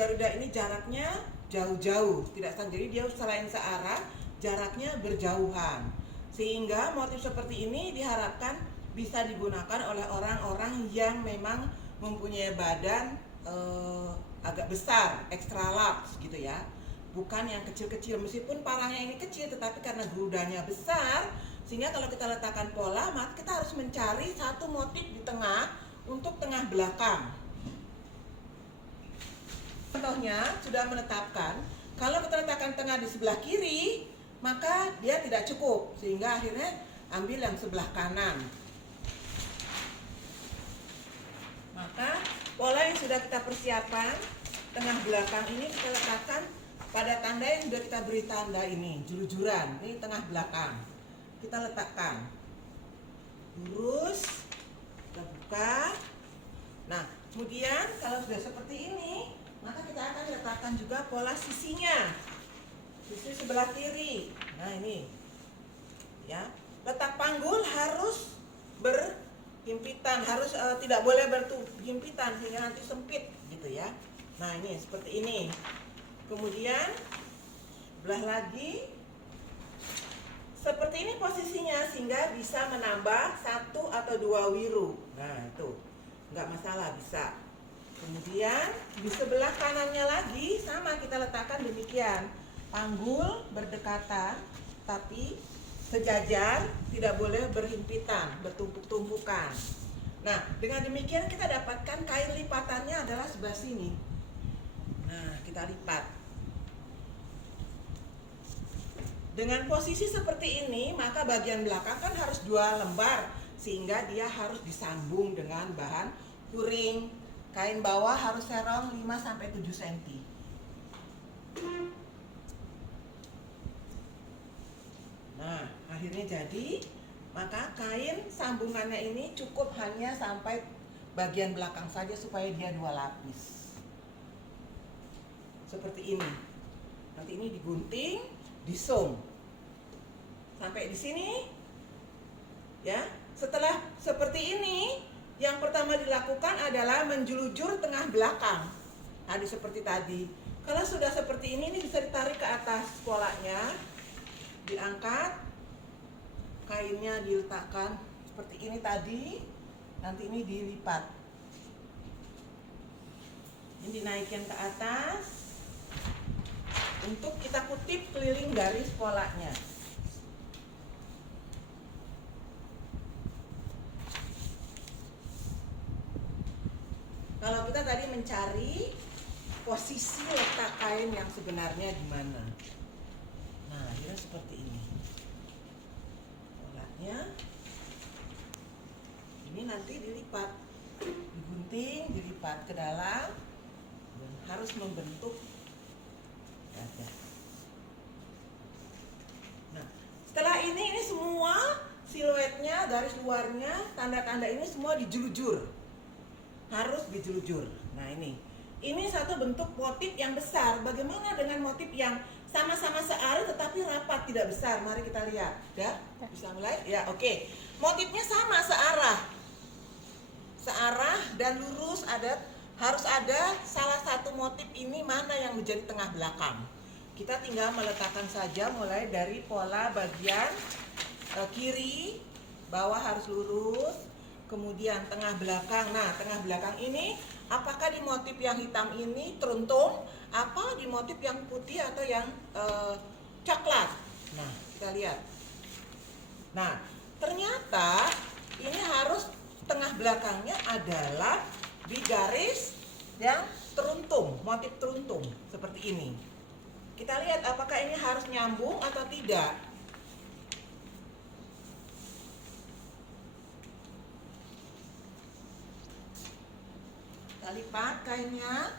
Garuda ini jaraknya jauh-jauh, tidak sama. Jadi dia selain searah, jaraknya berjauhan. Sehingga motif seperti ini diharapkan bisa digunakan oleh orang-orang yang memang mempunyai badan agak besar, extra large gitu ya. Bukan yang kecil-kecil, meskipun parangnya ini kecil, tetapi karena gerudanya besar, sehingga kalau kita letakkan pola, maka kita harus mencari satu motif di tengah untuk tengah belakang. Contohnya sudah menetapkan, kalau kita letakkan tengah di sebelah kiri, maka dia tidak cukup, sehingga akhirnya ambil yang sebelah kanan. Maka pola yang sudah kita persiapkan, tengah belakang ini kita letakkan pada tanda yang sudah kita beri tanda ini, julujuran, ini tengah belakang. Kita letakkan lurus, kita buka. Nah, kemudian kalau sudah seperti ini, maka kita akan letakkan juga pola sisinya, sisi sebelah kiri. Nah ini, ya, letak panggul harus berhimpitan, harus tidak boleh berhimpitan sehingga nanti sempit, gitu ya. Nah ini seperti ini. Kemudian belah lagi, seperti ini posisinya sehingga bisa menambah 1 atau 2 wiru. Nah itu nggak masalah, bisa. Kemudian di sebelah kanannya lagi sama kita letakkan demikian, panggul berdekatan tapi sejajar, tidak boleh berhimpitan, bertumpuk-tumpukan. Nah dengan demikian kita dapatkan kain lipatannya adalah sebelah sini. Nah kita lipat dengan posisi seperti ini, maka bagian belakang kan harus 2 lembar sehingga dia harus disambung dengan bahan kuring. Kain bawah harus serong 5-7 cm. Nah, akhirnya jadi, maka kain sambungannya ini cukup hanya sampai bagian belakang saja supaya dia 2 lapis. Seperti ini. Nanti ini digunting, disum. Sampai di sini. Ya, setelah seperti ini, yang pertama dilakukan adalah menjulujur tengah belakang. Tadi seperti tadi. Kalau sudah seperti ini bisa ditarik ke atas polanya, diangkat, kainnya diletakkan seperti ini tadi. Nanti ini dilipat. Ini dinaikkan ke atas untuk kita kutip keliling garis polanya. Kalau kita tadi mencari posisi letak kain yang sebenarnya di mana. Nah, dia seperti ini. Polanya. Ini nanti dilipat, digunting, dilipat ke dalam, dan harus membentuk dada. Nah, setelah ini semua siluetnya, garis luarnya, tanda-tanda ini semua dijulujur. Harus dijulujur. Nah ini satu bentuk motif yang besar. Bagaimana dengan motif yang sama-sama searah tetapi rapat tidak besar? Mari kita lihat. Udah? Bisa mulai? Ya, oke. Motifnya sama, searah dan lurus. Harus ada salah satu motif ini mana yang menjadi tengah belakang. Kita tinggal meletakkan saja mulai dari pola bagian kiri, bawah harus lurus. Kemudian tengah belakang. Nah, tengah belakang ini apakah di motif yang hitam ini teruntung, apa di motif yang putih atau yang coklat. Nah, kita lihat. Nah, ternyata ini harus tengah belakangnya adalah di garis yang teruntung, motif teruntung seperti ini. Kita lihat apakah ini harus nyambung atau tidak. Kita lipat kainnya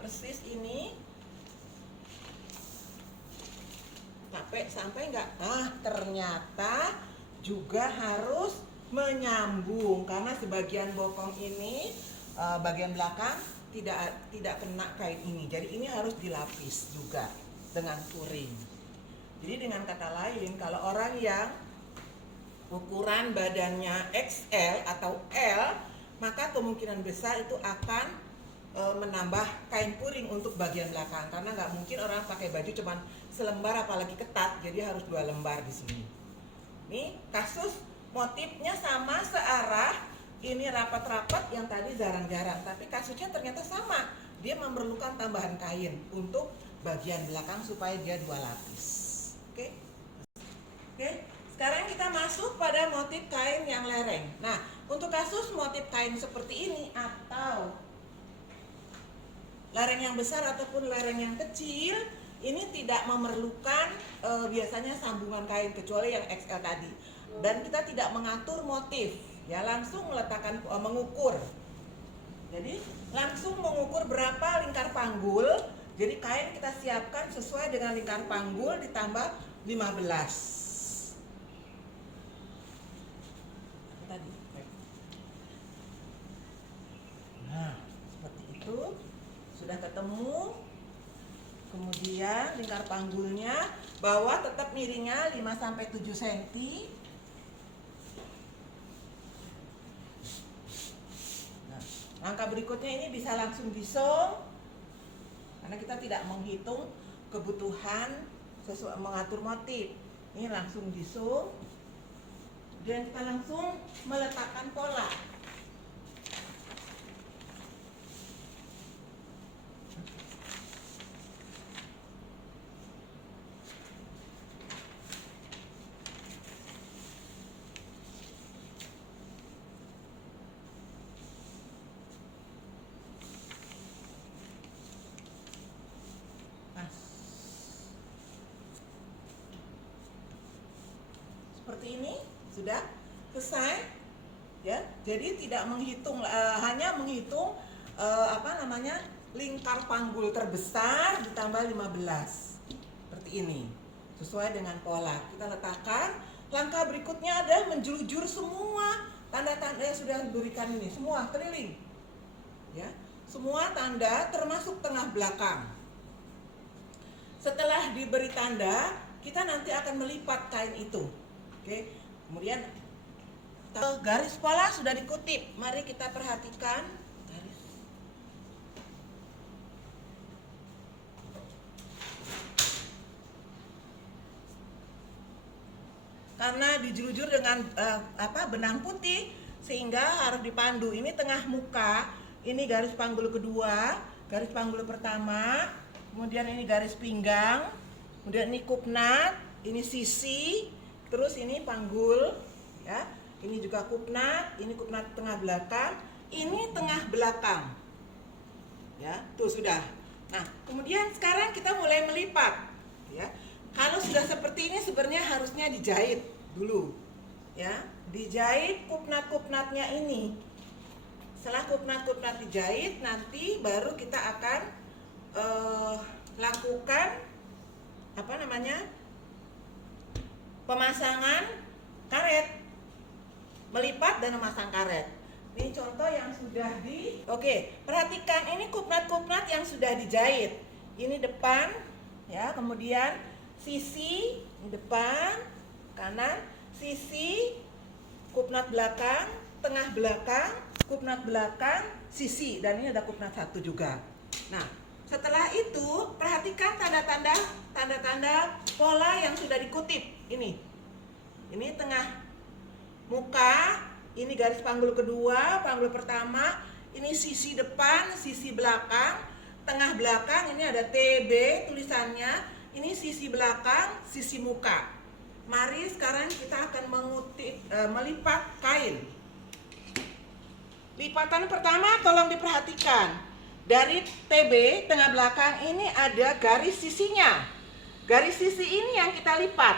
persis ini, sampai enggak? Ternyata juga harus menyambung karena sebagian bokong ini bagian belakang tidak kena kain ini. Jadi ini harus dilapis juga dengan kuring. Jadi dengan kata lain, kalau orang yang ukuran badannya XL atau L, maka kemungkinan besar itu akan menambah kain puring untuk bagian belakang, karena nggak mungkin orang pakai baju cuman selembar apalagi ketat, jadi harus 2 lembar di sini. Ini kasus motifnya sama searah, ini rapat-rapat, yang tadi jarang-jarang, tapi kasusnya ternyata sama. Dia memerlukan tambahan kain untuk bagian belakang supaya dia 2 lapis. Oke. Sekarang kita masuk pada motif kain yang lereng. Nah, untuk kasus motif kain seperti ini atau lereng yang besar ataupun lereng yang kecil, ini tidak memerlukan biasanya sambungan kain kecuali yang XL tadi. Dan kita tidak mengatur motif, ya, langsung meletakkan mengukur. Jadi langsung mengukur berapa lingkar panggul. Jadi kain kita siapkan sesuai dengan lingkar panggul ditambah 15. Nah, seperti itu. Sudah ketemu. Kemudian lingkar panggulnya bawah tetap miringnya 5-7 cm. Nah, langkah berikutnya ini bisa langsung disong, karena kita tidak menghitung kebutuhan sesuai mengatur motif. Ini langsung disong. Dan kita langsung meletakkan pola. Seperti ini sudah selesai, ya. Jadi tidak menghitung, hanya menghitung lingkar panggul terbesar ditambah 15 seperti ini, sesuai dengan pola. Kita letakkan. Langkah berikutnya adalah menjelujur semua tanda-tanda yang sudah diberikan ini, semua keliling, ya, semua tanda termasuk tengah belakang. Setelah diberi tanda, kita nanti akan melipat kain itu. Oke, kemudian garis pola sudah dikutip. Mari kita perhatikan garis. Karena dijelujur dengan benang putih sehingga harus dipandu. Ini tengah muka, ini garis panggul kedua, garis panggul pertama, kemudian ini garis pinggang, kemudian ini kupnat, ini sisi. Terus ini panggul, ya. Ini juga kupnat, ini kupnat tengah belakang, ini tengah belakang. Ya, tuh sudah. Nah, kemudian sekarang kita mulai melipat, ya. Kalau sudah seperti ini sebenarnya harusnya dijahit dulu. Ya, dijahit kupnat-kupnatnya ini. Setelah kupnat-kupnat dijahit, nanti baru kita akan lakukan pemasangan karet, melipat dan memasang karet. Ini contoh yang sudah Oke, perhatikan ini kupnat-kupnat yang sudah dijahit. Ini depan, ya, kemudian sisi depan, kanan, sisi, kupnat belakang, tengah belakang, kupnat belakang, sisi, dan ini ada kupnat 1 juga. Nah, setelah itu perhatikan tanda-tanda pola yang sudah dikutip. Ini tengah muka, ini garis panggul kedua, panggul pertama, ini sisi depan, sisi belakang, tengah belakang, ini ada TB tulisannya, ini sisi belakang, sisi muka. Mari sekarang kita akan melipat kain. Lipatan pertama tolong diperhatikan. Dari TB tengah belakang ini ada garis sisinya. Garis sisi ini yang kita lipat.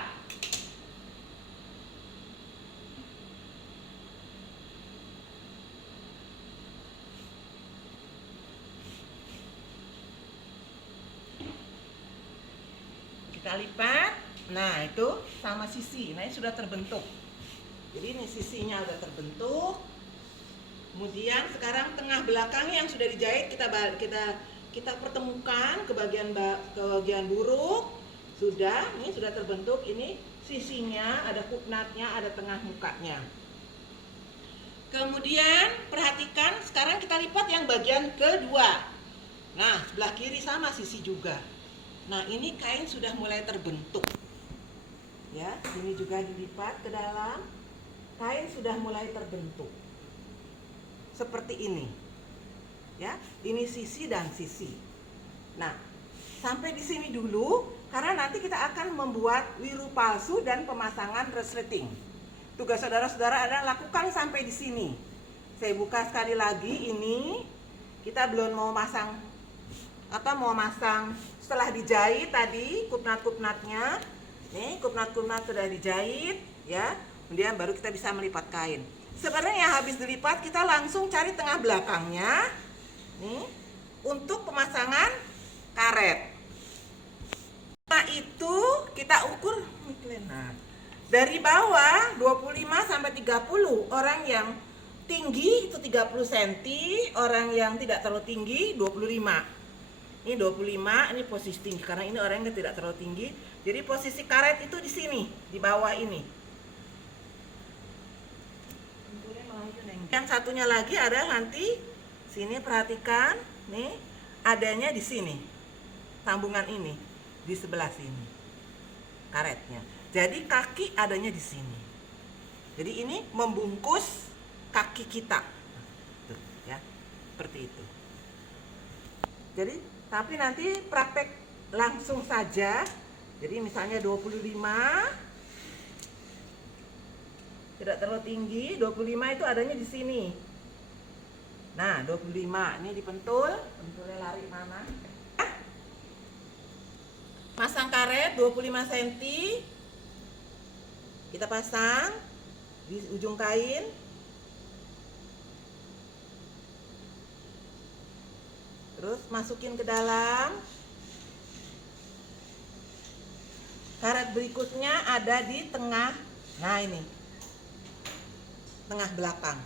Kita lipat. Nah, itu sama sisi. Nah, ini sudah terbentuk. Jadi ini sisinya sudah terbentuk. Kemudian sekarang tengah belakangnya yang sudah dijahit kita pertemukan ke bagian buruk. Sudah, ini sudah terbentuk. Ini sisinya, ada kupnatnya, ada tengah mukanya. Kemudian perhatikan sekarang kita lipat yang bagian kedua. Nah, sebelah kiri sama sisi juga. Nah, ini kain sudah mulai terbentuk. Ya, ini juga dilipat ke dalam. Kain sudah mulai terbentuk. Seperti ini. Ya, ini sisi dan sisi. Nah, sampai di sini dulu karena nanti kita akan membuat wiru palsu dan pemasangan resleting. Tugas saudara-saudara adalah lakukan sampai di sini. Saya buka sekali lagi ini. Kita belum mau masang setelah dijahit tadi kupnat-kupnatnya. Nih, kupnat-kupnat sudah dijahit ya. Kemudian baru kita bisa melipat kain. Sebenarnya habis dilipat kita langsung cari tengah belakangnya. Nih, untuk pemasangan karet. Nah, itu kita ukur nah, dari bawah 25 sampai 30. Orang yang tinggi itu 30 cm, orang yang tidak terlalu tinggi 25. Ini 25, ini posisi tinggi karena ini orang yang tidak terlalu tinggi. Jadi posisi karet itu di sini, di bawah ini. Yang satunya lagi adalah nanti sini perhatikan, nih adanya di sini. Sambungan ini di sebelah sini. Karetnya. Jadi kaki adanya di sini. Jadi ini membungkus kaki kita. Tuh, ya. Seperti itu. Jadi tapi nanti praktek langsung saja. Jadi misalnya 25 tidak terlalu tinggi, 25 itu adanya di sini. Nah, 25 ini dipentul, pentulnya lari mana? Pasang karet 25 cm. Kita pasang di ujung kain. Terus masukin ke dalam. Karet berikutnya ada di tengah. Nah, ini. Tengah belakang.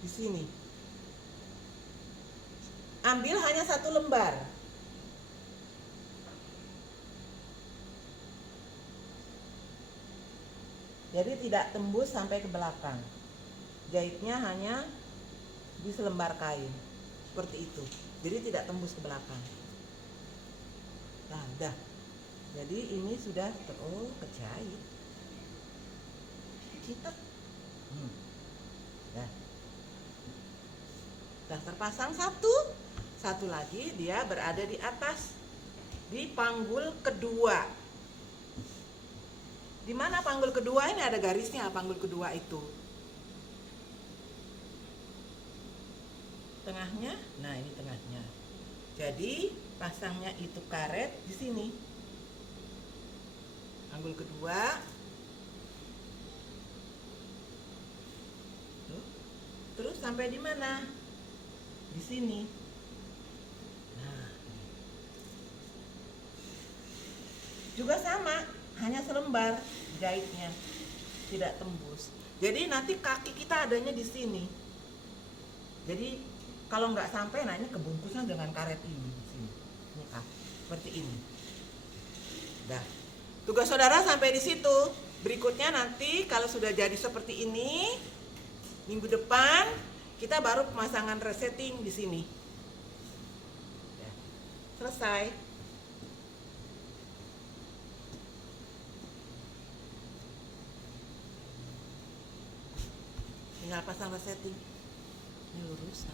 Di sini. Ambil hanya 1 lembar. Jadi tidak tembus sampai ke belakang. Jahitnya hanya di selembar kain. Seperti itu. Jadi tidak tembus ke belakang. Nah, udah. Jadi ini sudah kejahit. Kita Dah terpasang satu lagi dia berada di atas di panggul kedua. Di mana panggul kedua ini ada garisnya, panggul kedua itu. Tengahnya, nah ini tengahnya. Jadi pasangnya itu karet di sini. Panggul kedua. Tuh. Terus sampai di mana? Di sini. Nah. Juga sama, hanya selembar jahitnya. Tidak tembus. Jadi nanti kaki kita adanya di sini. Jadi kalau nggak sampai, nah ini kebungkusan dengan karet ini di sini. Ini seperti ini. Dah. Tugas saudara sampai di situ. Berikutnya nanti kalau sudah jadi seperti ini, minggu depan kita baru pemasangan resetting di sini. Ya. Selesai. Tinggal pasang resetting. Ini lurus.